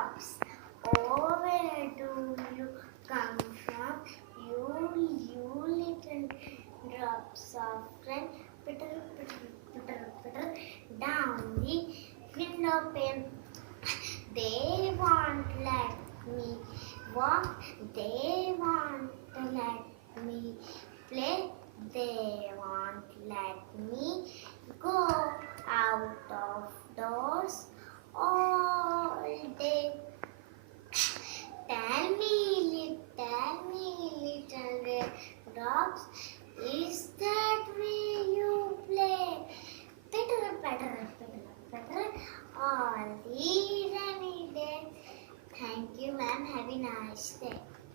raindrops. Oh, where do you come from? You little drops of rain. Pitter, pitter, pitter, pitter, down the window pane. They won't let me walk. They won't let me play. They won't let me go out of doors all day. Tell me, little red drops, is that way you play? Pitter, patter, pitter, patter, all the rainy day. Thank you, ma'am. Have a nice day.